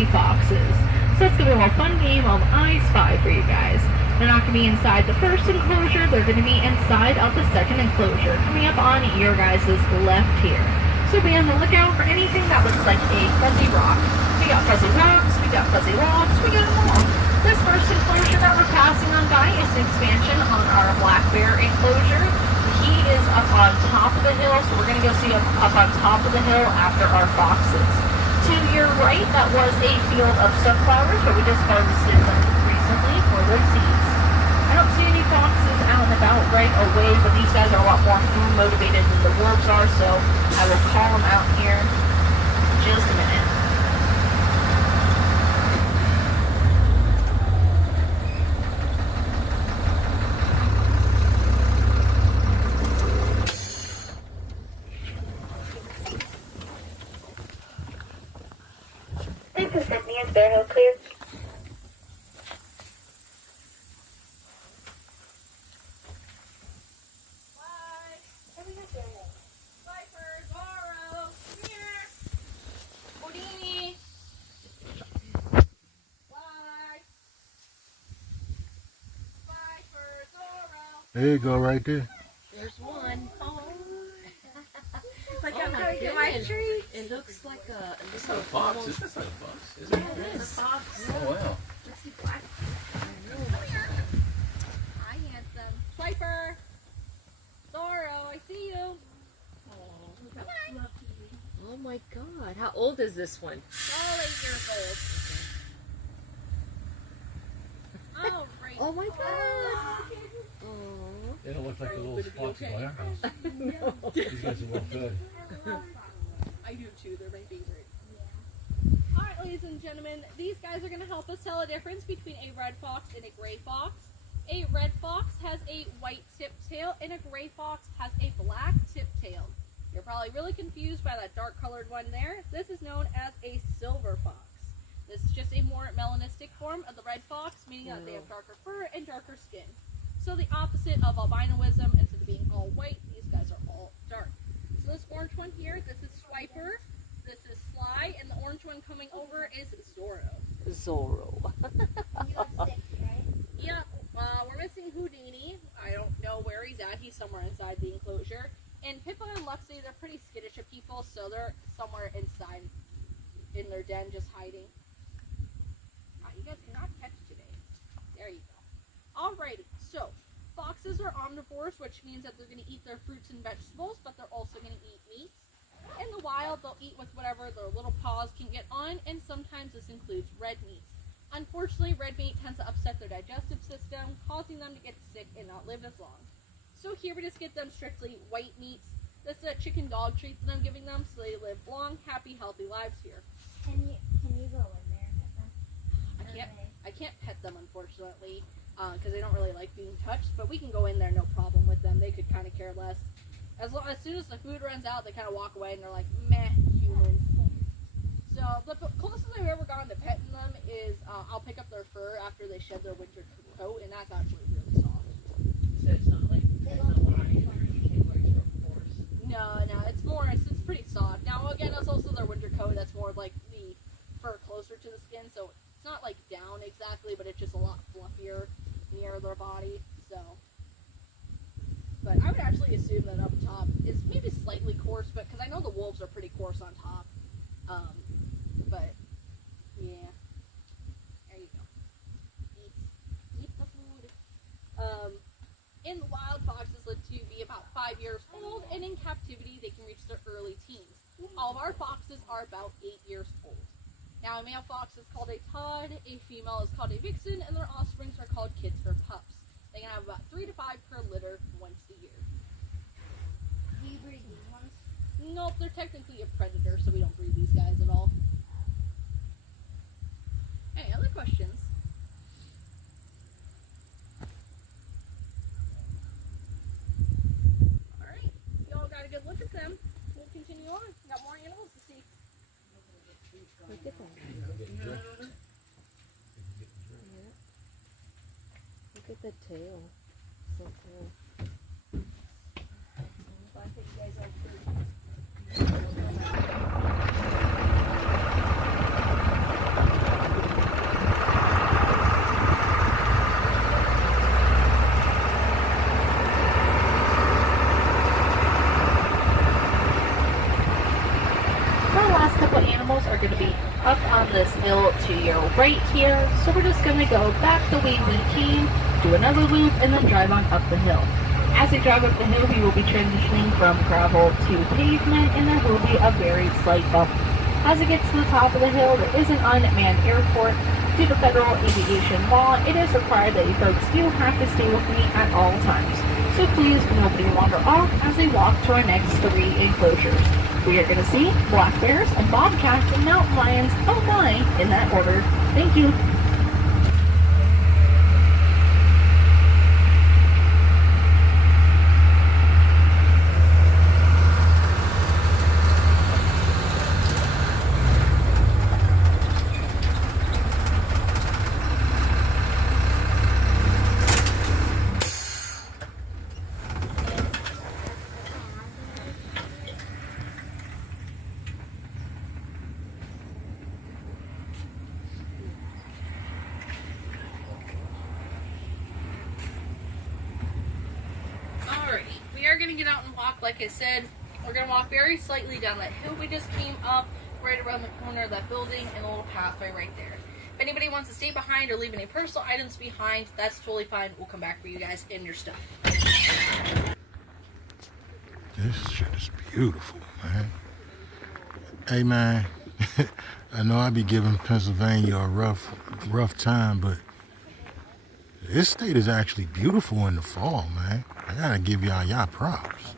gray foxes. So it's going to be a fun game of I Spy for you guys. They're not going to be inside the first enclosure, they're going to be inside of the second enclosure, coming up on your guys' left here. So be on the lookout for anything that looks like a fuzzy rock. We got fuzzy rocks, we got fuzzy logs, we got them all. This first enclosure that we're passing on by is an expansion on our black bear enclosure. He is up on top of the hill, so we're going to go see up on top of the hill after our foxes. To your right, that was a field of sunflowers, but we just harvested them recently for their seeds. I don't see any foxes out and about right away, but these guys are a lot more food motivated than the wolves are, so I will call them out here in just a minute. Bear Hill clear. There you go, right there. There's one. Oh. Like I'm gonna get my treat. It looks like a. It's not a fox. It's not a fox. Is it? Yeah, it's a fox. Oh wow. Let's see black. Come here. Hi, handsome. Swiper. Zorro, I see you. Come on. Oh my God! How old is this one? All 8 years old. Oh, right. Oh my God. Oh. They don't look like the little foxes by our house. No. These guys are well fed. I do too. They're my favorite. Alright, ladies and gentlemen, these guys are going to help us tell a difference between a red fox and a gray fox. A red fox has a white tipped tail, and a gray fox has a black tipped tail. You're probably really confused by that dark colored one there. This is known as a silver fox. This is just a more melanistic form of the red fox, meaning that they have darker fur and darker skin. So the opposite of albinoism, instead of being all white, these guys are all dark. So this orange one here, this is Swiper, this is Sly, and the orange one coming over is Zorro. Zorro. You got 6, right? Yep, we're missing Houdini. I don't know where he's at. He's somewhere inside the enclosure. And Pippa and Luxie, they're pretty skittish of people, so they're somewhere inside in their den just hiding. You guys cannot catch today. There you go. Alrighty, so foxes are omnivores, which means that they're going to eat their fruits and vegetables, but they're also going to eat meat. In the wild, they'll eat with whatever their little paws can get on, and sometimes this includes red meat. Unfortunately, red meat tends to upset their digestive system, causing them to get sick and not live as long. So here we just get them strictly white meats. This is a chicken dog treat that I'm giving them, so they live long, happy, healthy lives here. Can you go in there and get them? I can't pet them, unfortunately, because they don't really like being touched, but we can go in there, no problem with them. They could kind of care less. As soon as the food runs out, they kind of walk away and they're like, meh, humans. So the closest I've ever gotten to petting them is I'll pick up their fur after they shed their winter coat, and that's actually really soft. So it's not like No, it's pretty soft. Now again, it's also their winter coat. That's more like the fur closer to the skin, so it's not like down exactly, but it's just a lot fluffier near their body. So, but I would actually assume that up top is maybe slightly coarse, but because I know the wolves are pretty coarse on top. But yeah, there you go. Eat the food. In the wild, foxes live to be about 5 years old, and in captivity, they can reach their early teens. All of our foxes are about 8 years old. Now, a male fox is called a Todd, a female is called a Vixen, and their offsprings are called kids or pups. They can have about 3 to 5 per litter once a year. Do you breed these ones? Nope, they're technically a predator, so we don't breed these guys at all. Any other questions? Alright, y'all got a good look at them. We'll continue on. Got more animals to see. Look at that. Look at the tail. So cool. I think you guys are pretty. are going to be up on this hill to your right here. So we're just going to go back the way we came, do another loop, and then drive on up the hill. As we drive up the hill, we will be transitioning from gravel to pavement, and there will be a very slight bump. As it gets to the top of the hill, there is an unmanned airport. Due to federal aviation law, it is required that you folks do have to stay with me at all times. So please nobody wander off as we walk to our next 3 enclosures. We are going to see black bears and bobcats and mountain lions, oh my, in that order. Thank you. Alrighty, we are going to get out and walk. Like I said, we're going to walk very slightly down that hill we just came up, right around the corner of that building, and a little pathway right there. If anybody wants to stay behind or leave any personal items behind, that's totally fine. We'll come back for you guys and your stuff. This shit is beautiful, man. Hey, man, I know I be giving Pennsylvania a rough time, but this state is actually beautiful in the fall, man. I gotta give y'all props.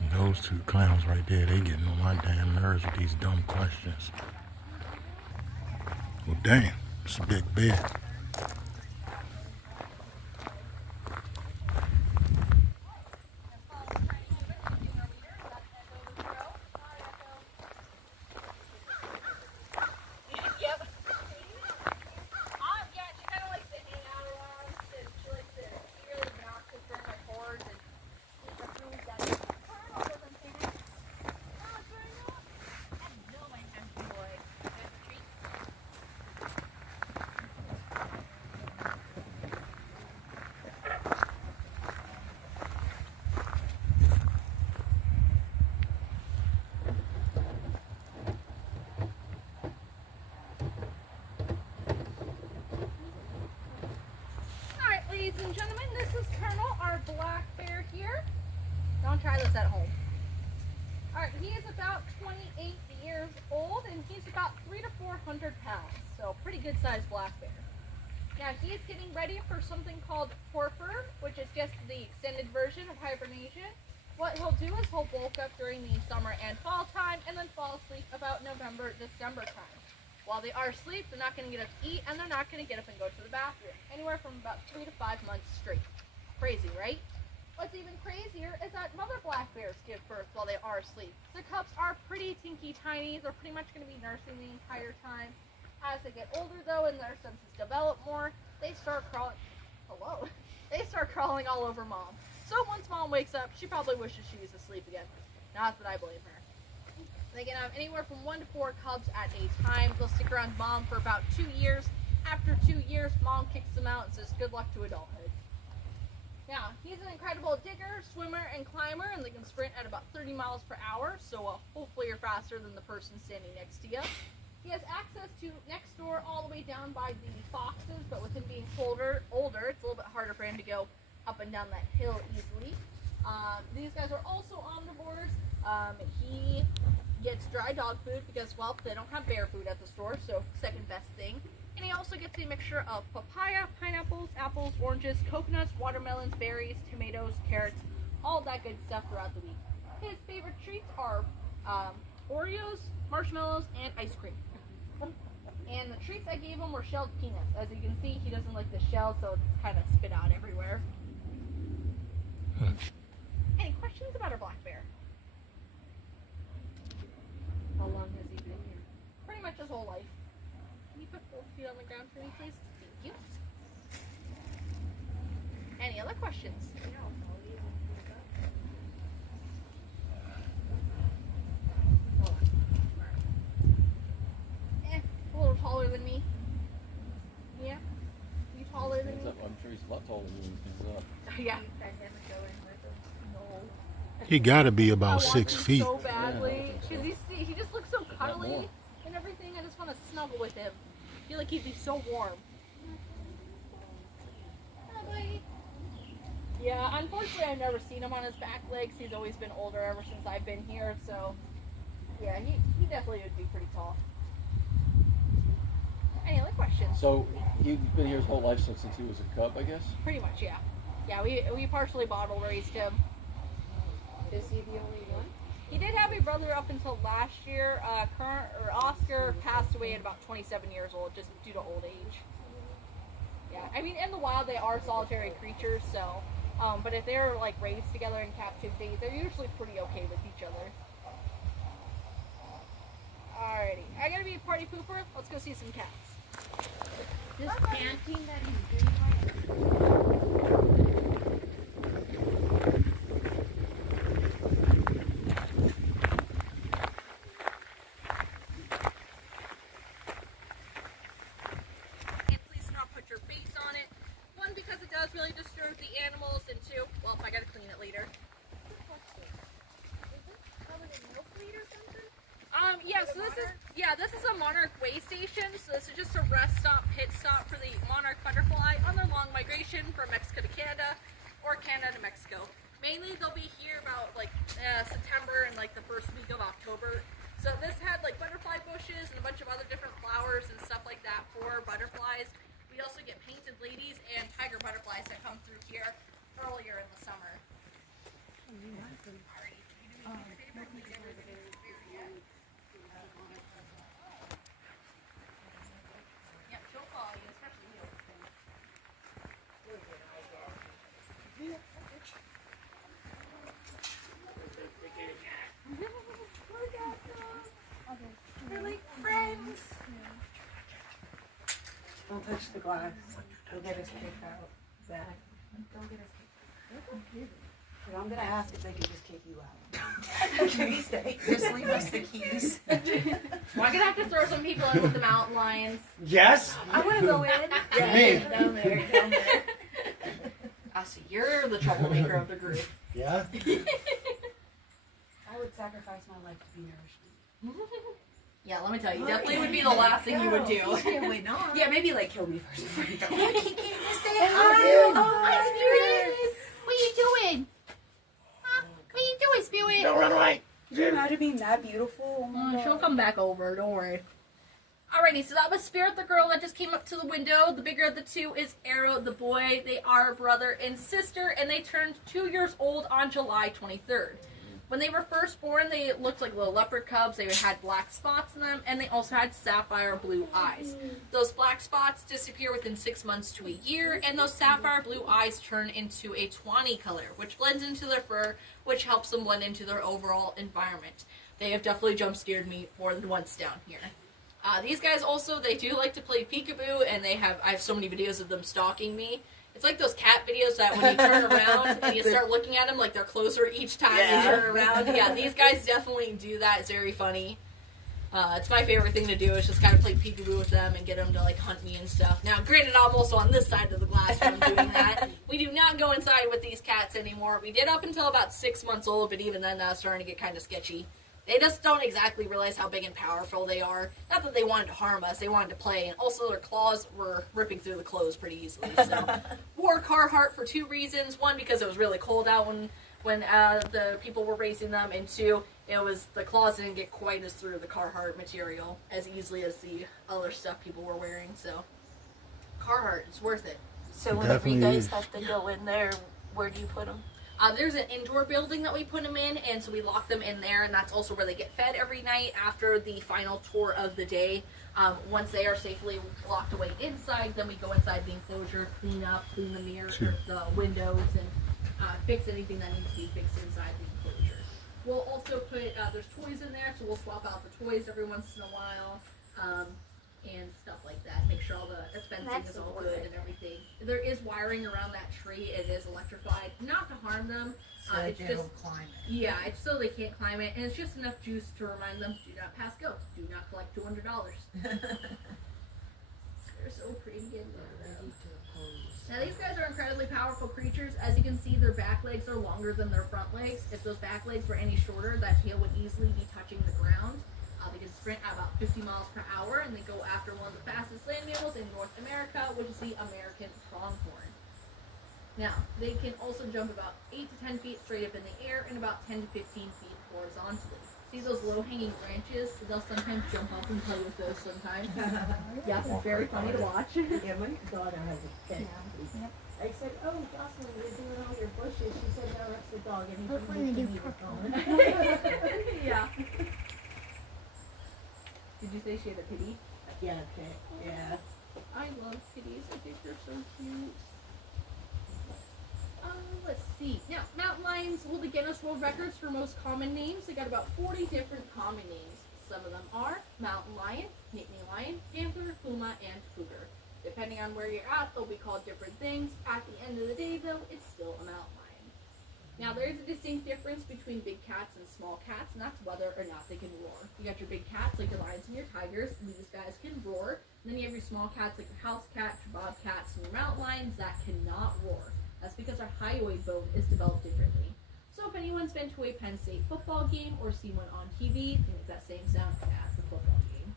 And those 2 clowns right there, they getting on my damn nerves with these dumb questions. Well, damn, it's a big bed. Ladies and gentlemen, this is Colonel, our black bear here. Don't try this at home. Alright, he is about 28 years old and he's about 300 to 400 pounds. So pretty good sized black bear. Now he is getting ready for something called torpor, which is just the extended version of hibernation. What he'll do is he'll bulk up during the summer and fall time and then fall asleep about November, December time. While they are asleep, they're not going to get up to eat, and they're not going to get up and go to the bathroom. Anywhere from about 3 to 5 months straight. Crazy, right? What's even crazier is that mother black bears give birth while they are asleep. The cubs are pretty tinky tiny. They're pretty much going to be nursing the entire time. As they get older, though, and their senses develop more, they start crawling. Hello? They start crawling all over mom. So once mom wakes up, she probably wishes she was asleep again. Not that I blame her. They can have anywhere from 1 to 4 cubs at a time. They'll stick around mom for about 2 years. After 2 years, mom kicks them out and says good luck to adulthood. Now, he's an incredible digger, swimmer, and climber, and they can sprint at about 30 miles per hour, so hopefully you're faster than the person standing next to you. He has access to next door all the way down by the foxes, but with him being older, it's a little bit harder for him to go up and down that hill easily. These guys are also omnivores. He gets dry dog food because, well, they don't have bear food at the store, so second best thing. And he also gets a mixture of papaya, pineapples, apples, oranges, coconuts, watermelons, berries, tomatoes, carrots, all that good stuff throughout the week. His favorite treats are Oreos, marshmallows, and ice cream. And the treats I gave him were shelled peanuts. As you can see, he doesn't like the shell, so it's kind of spit out everywhere. Any questions about our black bear? How long has he been here? Pretty much his whole life. Can you put both feet on the ground for me, please? Thank you. Any other questions? A little taller than me. Yeah? You taller than me? I'm sure he's a lot taller than you when he stands up. Yeah. He gotta be I about want 6 him feet. so badly. Because he just looks so cuddly. belly warm. and everything. I just want to snuggle with him. I feel like he'd be so warm. Yeah, unfortunately I've never seen him on his back legs. He's always been older ever since I've been here, so yeah, he definitely would be pretty tall. Any other questions? So he's been here his whole life since he was a cub, I guess? Pretty much, yeah. Yeah, we partially bottle raised him. Is he the only one? He did have a brother up until last year. Oscar passed away at about 27 years old, just due to old age. Yeah, I mean, in the wild they are solitary creatures, so, but if they're like raised together in captivity, they're usually pretty okay with each other. Alrighty, I gotta be a party pooper. Let's go see some cats. This panting that he's doing right now. And please do not put your face on it. One, because it does really disturb the animals, and two, well, I gotta clean it later. This is a monarch way station. So this is just a rest stop, pit stop for the monarch butterfly on their long migration from Mexico to Canada or Canada to Mexico. Mainly they'll be here about like September and like the first week of October. So this had like butterfly bushes and a bunch of other different flowers and stuff like that for butterflies. We also get painted ladies and tiger butterflies that come through here earlier in the summer. Yeah, she'll follow you, especially you. They're like friends. Don't touch the glass. He'll get his kick out back. Don't get his And I'm gonna ask if they can just kick you out. Okay, stay. Just leave us the keys. We're gonna have to throw some people in with the mountain lions. Yes? I want to go in. Me. Down there, down there. I see you're the troublemaker of the group. Yeah? I would sacrifice my life to be nourishment. Yeah, let me tell you, definitely would be the last thing you would do. Wait, no. Yeah, maybe like kill me first before you go. What are you doing? Huh? What are you doing, Spirit? Don't run away! You're mad at me, mad beautiful. Oh my God. She'll come back over, don't worry. Alrighty, so that was Spirit, the girl that just came up to the window. The bigger of the two is Arrow, the boy. They are brother and sister, and they turned 2 years old on July 23rd. When they were first born, they looked like little leopard cubs. They had black spots in them, and they also had sapphire blue eyes. Those black spots disappear within 6 months to a year, and those sapphire blue eyes turn into a tawny color, which blends into their fur, which helps them blend into their overall environment. They have definitely jump scared me more than once down here. These guys also, they do like to play peekaboo, and I have so many videos of them stalking me. It's like those cat videos that when you turn around and you start looking at them, like they're closer each time you turn around. Yeah, these guys definitely do that. It's very funny. It's my favorite thing to do is just kind of play peekaboo with them and get them to like hunt me and stuff. Now, granted, I'm also on this side of the glass when I'm doing that. We do not go inside with these cats anymore. We did up until about 6 months old, but even then now it's starting to get kind of sketcy. They just don't exactly realize how big and powerful they are. Not that they wanted to harm us, they wanted to play. And also their claws were ripping through the clothes pretty easily. So, wore Carhartt for 2 reasons. One, because it was really cold out when the people were raising them. And 2, it was the claws didn't get quite as through the Carhartt material as easily as the other stuff people were wearing. So, Carhartt, it's worth it. So whenever you Definitely guys is. have to go in there, where do you put them? There's an indoor building that we put them in, and so we lock them in there, and that's also where they get fed every night after the final tour of the day. Once they are safely locked away inside, then we go inside the enclosure, clean the mirrors, the windows, and fix anything that needs to be fixed inside the enclosure. We'll also put, there's toys in there, so we'll swap out the toys every once in a while, and stuff like that. Make sure all the fencing is all good and everything. There is wiring around that tree. It is electrified, not to harm them. So It's they just don't climb it. yeah, it's so they can't climb it, and it's just enough juice to remind them: do not pass go, do not collect $200. They're so pretty and now these guys are incredibly powerful creatures. As you can see, their back legs are longer than their front legs. If those back legs were any shorter, that tail would easily be touching the ground. They can sprint at about 50 miles per hour, and they go after one of the fastest land mammals in North America, which is the American pronghorn. Now, they can also jump about 8 to 10 feet straight up in the air and about 10 to 15 feet horizontally. See those low-hanging branches? They'll sometimes jump up and play with those sometimes. Yes, it's very funny to watch. Yeah, my daughter has a pet. I said, oh, Jocelyn, you're doing all your bushes. She said, no, that's the dog. Anything you can eat it. Yeah. Did you say she had a kitty? Yeah, pet. Yeah. I love kitties. I think they're so cute. Let's see. Now, mountain lions hold the Guinness World Records for most common names. They got about 40 different common names. Some of them are mountain lion, Nittany lion, gambler, puma, and cougar. Depending on where you're at, they'll be called different things. At the end of the day, though, it's still a mountain lion. Now, there is a distinct difference between big cats and small cats, and that's whether or not they can roar. You got your big cats, like your lions and your tigers, and these guys can roar. And then you have your small cats, like your house cats, your bobcats, and your mountain lions that cannot roar. That's because our hyoid bone is developed differently. So if anyone's been to a Penn State football game or seen one on TV, they make that same sound at the football game.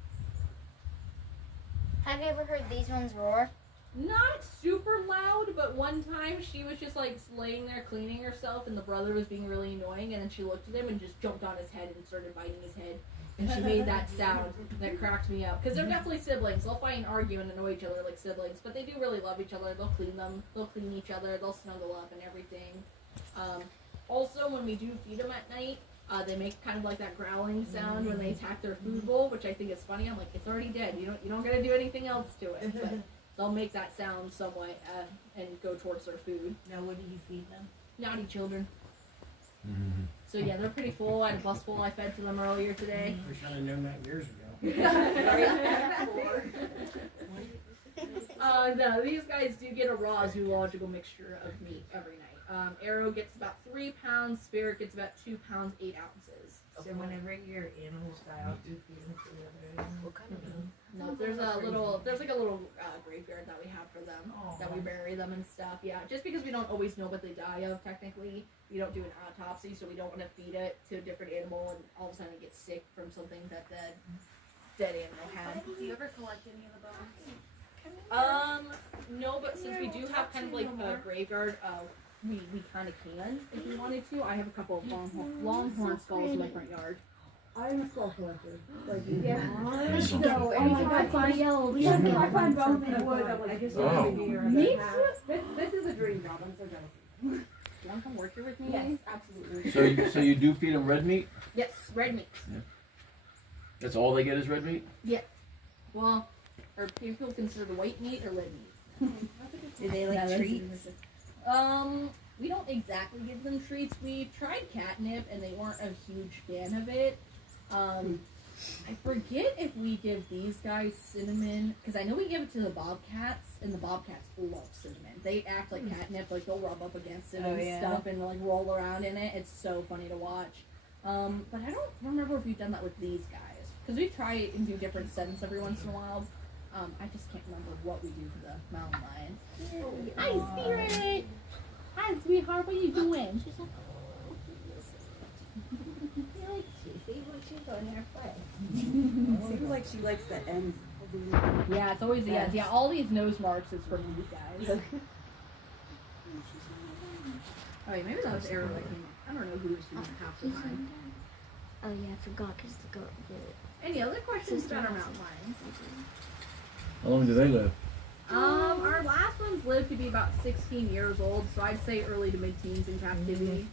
Have you ever heard these ones roar? Not super loud, but one time she was just like laying there cleaning herself and the brother was being really annoying, and then she looked at him and just jumped on his head and started biting his head. And she made that sound that cracked me up. Because they're definitely siblings. They'll fight and argue and annoy each other like siblings, but they do really love each other. They'll clean them. They'll clean each other. They'll snuggle up and everything. Also, when we do feed them at night, they make kind of like that growling sound when they attack their food bowl, which I think is funny. I'm like, it's already dead. You don't got to do anything else to it. But they'll make that sound somewhat and go towards their food. Now, what do you feed them? Naughty children. So yeah, they're pretty full. I had a bus full I fed to them earlier today. Wish I'd have known that years ago. No, these guys do get a raw zoological mixture of meat every night. Arrow gets about 3 pounds, Spirit gets about 2 pounds, 8 ounces. So whenever your animals die off, you feed them to the other animals? What kind of No, there's like a little graveyard that we have for them, that we bury them and stuff. Yeah, just because we don't always know what they die of, technically. We don't do an autopsy, so we don't want to feed it to a different animal and all of a sudden it gets sick from something that the dead animal had. Do you ever collect any of the bones? No, but since we do have kind of like a graveyard, we kind of can if we wanted to. I have a couple of longhorn skulls in my front yard. I'm a skull collector. Like, Yeah. So, Oh my God, it's all yellow. We don't I get find one. bones in the woods. I'm like, I just Oh. want to be here. Me This is a dream job. I'm so jealous. You want to come work here with me? Yes, absolutely. So you do feed them red meat? Yes, red meat. That's all they get is red meat? Well, or people consider the white meat or red meat. Do they like treats? We don't exactly give them treats. We've tried catnip and they weren't a huge fan of it. I forget if we give these guys cinnamon, because I know we give it to the bobcats, and the bobcats love cinnamon. They act like catnip, like they'll rub up against it and stuff and like roll around in it. It's so funny to watch. But I don't remember if we've done that with these guys, because we try and do different scents every once in a while. I just can't remember what we do for the mountain lions. Hi, Spirit! Hi, sweetheart, what are you doing? She's like, See what she's on her play. Seems like she likes the ends. yeah, it's always, yeah, all these nose marks is from these guys. Oh, yeah, maybe that was Arrow that came. I don't know who was doing it half the time. Oh yeah, I forgot because the Any other questions about our mountain lions? How long do they live? Our last ones lived to be about 16 years old, so I'd say early to mid-teens in captivity.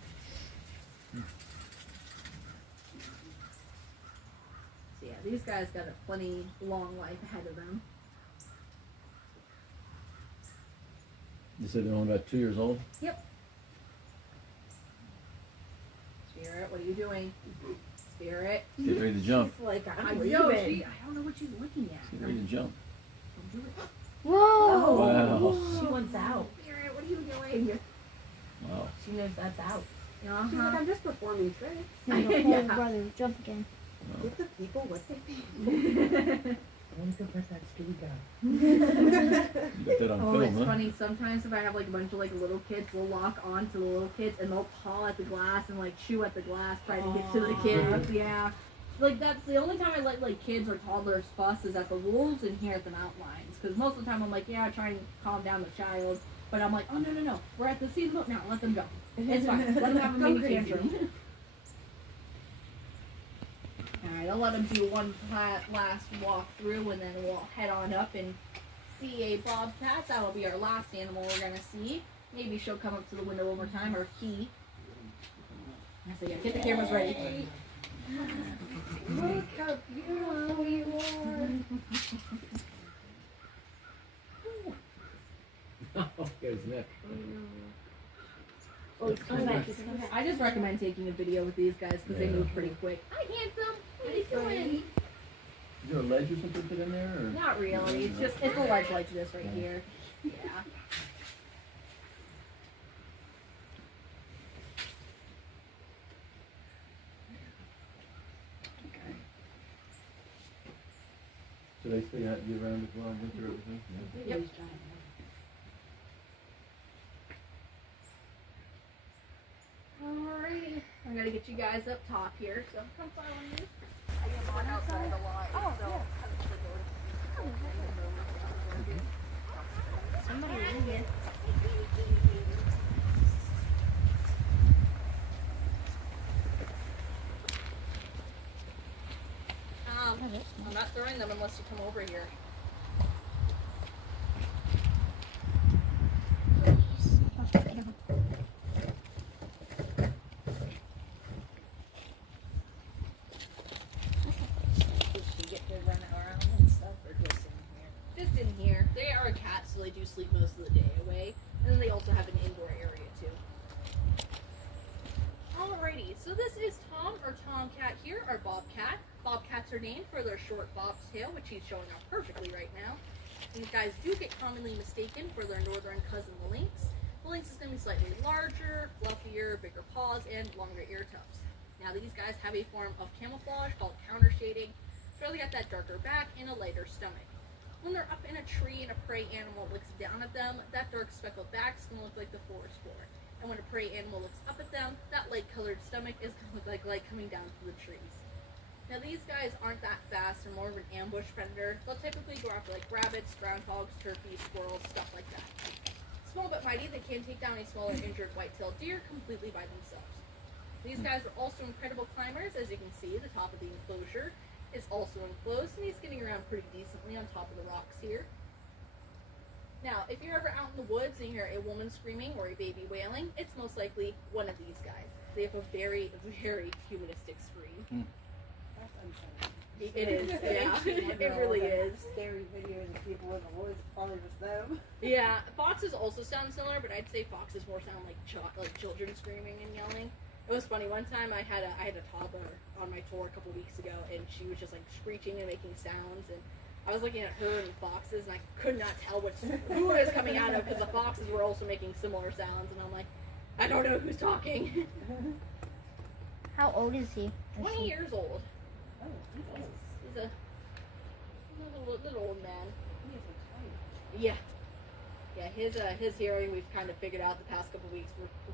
So yeah, these guys got a plenty long life ahead of them. You said they're only about 2 years old? Yep. Spirit, what are you doing? Spirit. Get ready to jump. Like, I I'm know, leaving. I don't know what she's looking at. Get ready to jump. Don't do it. Whoa! Wow. She wants out. Spirit, what are you doing? Wow. She knows that's out. She's like, Uh-huh. I'm just performing tricks. Yeah. Brother, jump again. Give the people what they pay. I want to go put that Scooby gun. You got that on Oh, film, it's huh? funny. Sometimes if I have like a bunch of like little kids, they'll lock on to the little kids and they'll paw at the glass and like chew at the glass trying to get to the kids. Yeah. like that's the only time I let like kids or toddlers fuss is at the wolves and here at the mountain lions. Because most of the time I'm like, yeah, try and calm down the child. But I'm like, oh no, we're at the season boat now. Let them go. It's fine. Let them have a Go mini crazy. tantrum. All right, I'll let them do one last walk through, and then we'll head on up and see a bobcat. That'll be our last animal we're gonna see. Maybe she'll come up to the window one more time, or he. So yeah, get the cameras ready. Look how beautiful you are. Get his neck. Oh, he's coming back. He's coming back. I just recommend taking a video with these guys because they Yeah. move pretty quick. Hi, handsome. What are you doing? Is there a ledge or something put in there? Or? Not really. It's a ledge like this right here. Yeah. So they stay out year round as well, winter everything? Yeah. Yep. Alrighty. I'm gonna get you guys up top here, so come follow me. I am on outside a lot, so Somebody in here. I'm not throwing them unless you come over here. Did she get to run around and stuff, or just in here? Just in here. They are a cat, so they do sleep most of the day away. And then they also have an indoor area too. Alrighty, so this is Tom or Tomcat here, or Bobcat. Bobcats are named for their short bob's tail, which he's showing off perfectly right now. These guys do get commonly mistaken for their northern cousin, the lynx. The lynx is going to be slightly larger, fluffier, bigger paws, and longer ear tufts. Now these guys have a form of camouflage called counter shading. So they got that darker back and a lighter stomach. When they're up in a tree and a prey animal looks down at them, that dark speckled back is going to look like the forest floor. And when a prey animal looks up at them, that light-colored stomach is going to look like light coming down through the trees. Now these guys aren't that fast, they're more of an ambush predator. They'll typically go after like rabbits, groundhogs, turkeys, squirrels, stuff like that. Small but mighty, they can take down a smaller injured white-tailed deer completely by themselves. These guys are also incredible climbers. As you can see, the top of the enclosure is also enclosed, and he's getting around pretty decently on top of the rocks here. Now, if you're ever out in the woods and you hear a woman screaming or a baby wailing, it's most likely one of these guys. They have a very, very humanistic scream. That's unsettling. It is, yeah. It really is. Scary videos of people in the woods, probably was them. Yeah, foxes also sound similar, but I'd say foxes more sound like children screaming and yelling. It was funny. One time I had a toddler on my tour a couple weeks ago, and she was just like screeching and making sounds, and I was looking at her and the foxes, and I could not tell who it was coming out of because the foxes were also making similar sounds, and I'm like, I don't know who's talking. How old is he? 20 years old. Oh, Jesus. He's a little old man. He is excited. Yeah. Yeah, his hearing, we've kind of figured out the past couple weeks,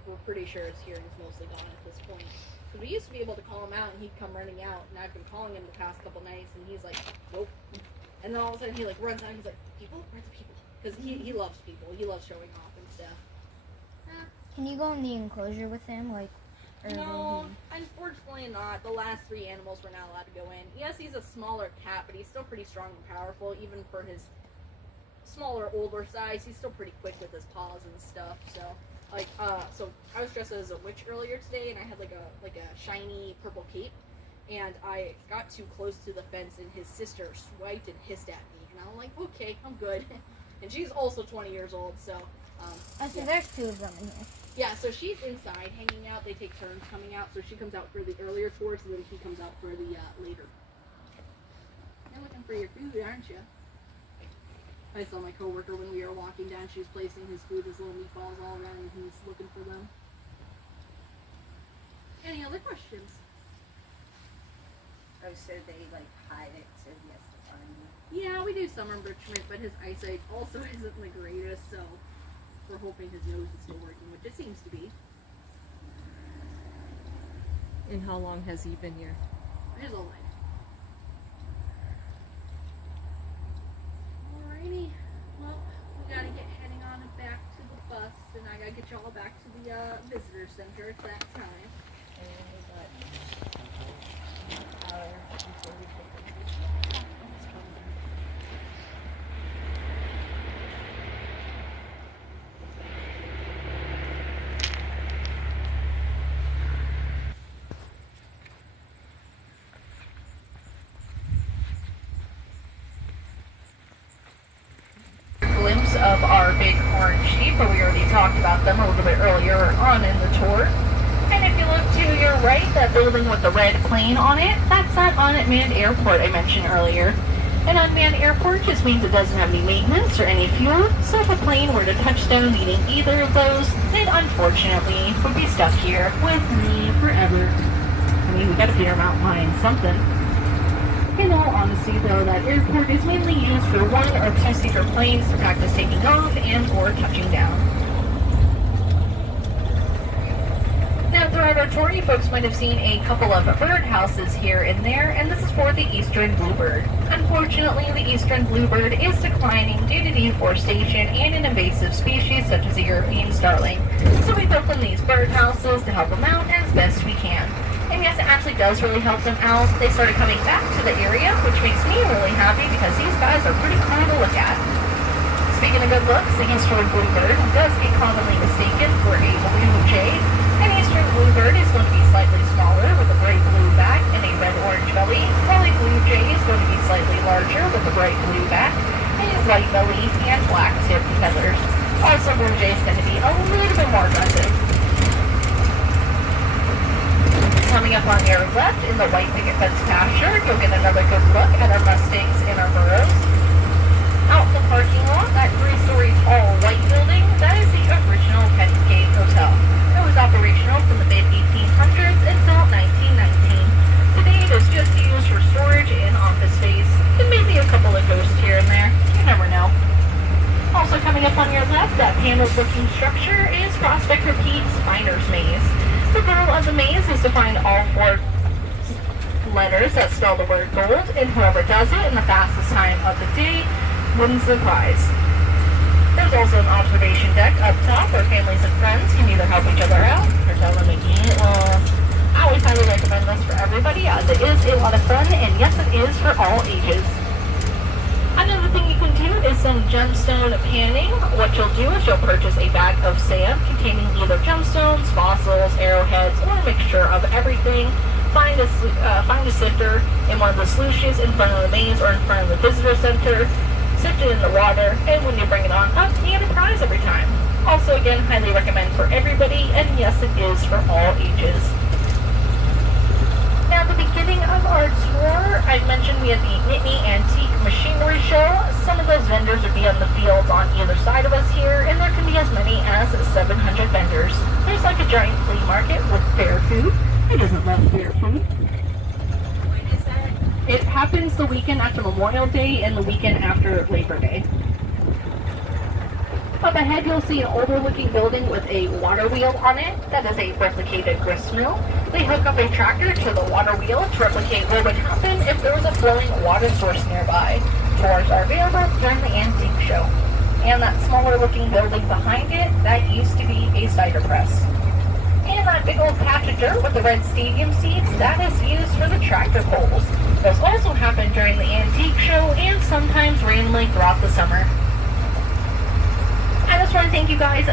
we're pretty sure his hearing's mostly gone at this point. Because we used to be able to call him out and he'd come running out, and I've been calling him the past couple nights, and he's like, nope. And then all of a sudden he like runs out and he's like, people? Where's the people? Because he loves people. He loves showing off and stuff. Can you go in the enclosure with him, like? Or No, unfortunately not. The last 3 animals were not allowed to go in. Yes, he's a smaller cat, but he's still pretty strong and powerful, even for his smaller, older size. He's still pretty quick with his paws and stuff. So, like, so I was dressed as a witch earlier today, and I had like a shiny purple cape, and I got too close to the fence, and his sister swiped and hissed at me, and I'm like, okay, I'm good. And she's also 20 years old, so. Oh, so Yeah. there's 2 of them in here. Yeah, so she's inside hanging out. They take turns coming out. So she comes out for the earlier tours, and then he comes out for the later. You're looking for your food, aren't you? I saw my coworker when we were walking down. She was placing his food, his little meatballs all around, and he's looking for them. Any other questions? Oh, so they like hide it so he has to find it. Yeah, we do some enrichment, but his eyesight also isn't the greatest, so we're hoping his nose is still working, which it seems to be. And how long has he been here? His whole life. get y'all back to the visitor center at that time. And then we got our before we take them. Glimpse of our big orange sheep, but we already talked about them a little bit earlier on in the tour. And if you look to your right, that building with the red plane on it, that's that unmanned airport I mentioned earlier. An unmanned airport just means it doesn't have any maintenance or any fuel, so if a plane were to touch down needing either of those, it unfortunately would be stuck here with me forever. I mean, we gotta figure them out flying something. In all honesty, though, that airport is mainly used for 1- or 2-seater planes to practice taking off and or touching down. Now, throughout our tour, you folks might have seen a couple of birdhouses here and there, and this is for the eastern bluebird. Unfortunately, the eastern bluebird is declining due to deforestation and an invasive species such as the European starling. So we built them these birdhouses to help them out as best we can. And yes, it actually does really help them out. They started coming back to the area, which makes me really happy because these guys are pretty cool to look at. Speaking of good looks, the eastern bluebird does get commonly mistaken for a blue jay. An eastern bluebird is going to be slightly smaller with a bright blue back and a red-orange belly, while a blue jay is going to be slightly larger with a bright blue back, a white belly, and black tipped feathers. Also, blue jays tend to be a little bit more aggressive. Coming up on your left in the white picket fence pasture, you'll get another good look at our Mustangs and our burros. Out in the parking lot, that 3-story tall white building, that is the original Pennsgate Hotel. It was operational from the mid-1800s until 1919. Today it is just used for storage and office space, and maybe a couple of ghosts here and there. You never know. Also coming up on your left, that paneled-looking structure is Prospector Pete's Finder's Maze. The goal of the maze is to find all 4 letters that spell the word gold, and whoever does it in the fastest time of the day wins the prize. There's also an observation deck up top where families and friends can either help each other out or tell them to get lost. I always highly recommend this for everybody as it is a lot of fun, and yes, it is for all ages. Another thing you can do is some gemstone panning. What you'll do is you'll purchase a bag of sand containing either gemstones, fossils, arrowheads, or a mixture of everything. Find a sifter in one of the sluices in front of the maze or in front of the visitor center. Sift it in the water, and when you bring it on up, you get a prize every time. Also, again, highly recommend for everybody, and yes, it is for all ages. Now, at the beginning of our tour, I mentioned we had the Nittany Antique Machinery Show. Some of those vendors would be on the fields on either side of us here, and there can be as many as 700 vendors. There's like a giant flea market with fair food. Who doesn't love fair food? When is that? It happens the weekend after Memorial Day and the weekend after Labor Day. Up ahead, you'll see an older-looking building with a water wheel on it. That is a replicated grist mill. They hook up a tractor to the water wheel to replicate what would happen if there was a flowing water source nearby. Tours are available during the antique show. And that smaller-looking building behind it, that used to be a cider press. And that big old patch of dirt with the red stadium seats, that is used for the tractor poles. Those also happen during the antique show and sometimes randomly throughout the summer. I just want to thank you guys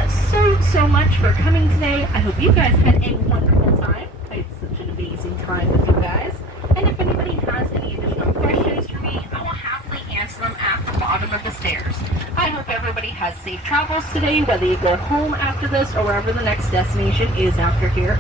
so much for coming today. I hope you guys had a wonderful time. I had such an amazing time with you guys. And if anybody has any additional questions for me, I will happily answer them at the bottom of the stairs. I hope everybody has safe travels today, whether you go home after this or wherever the next destination is after here.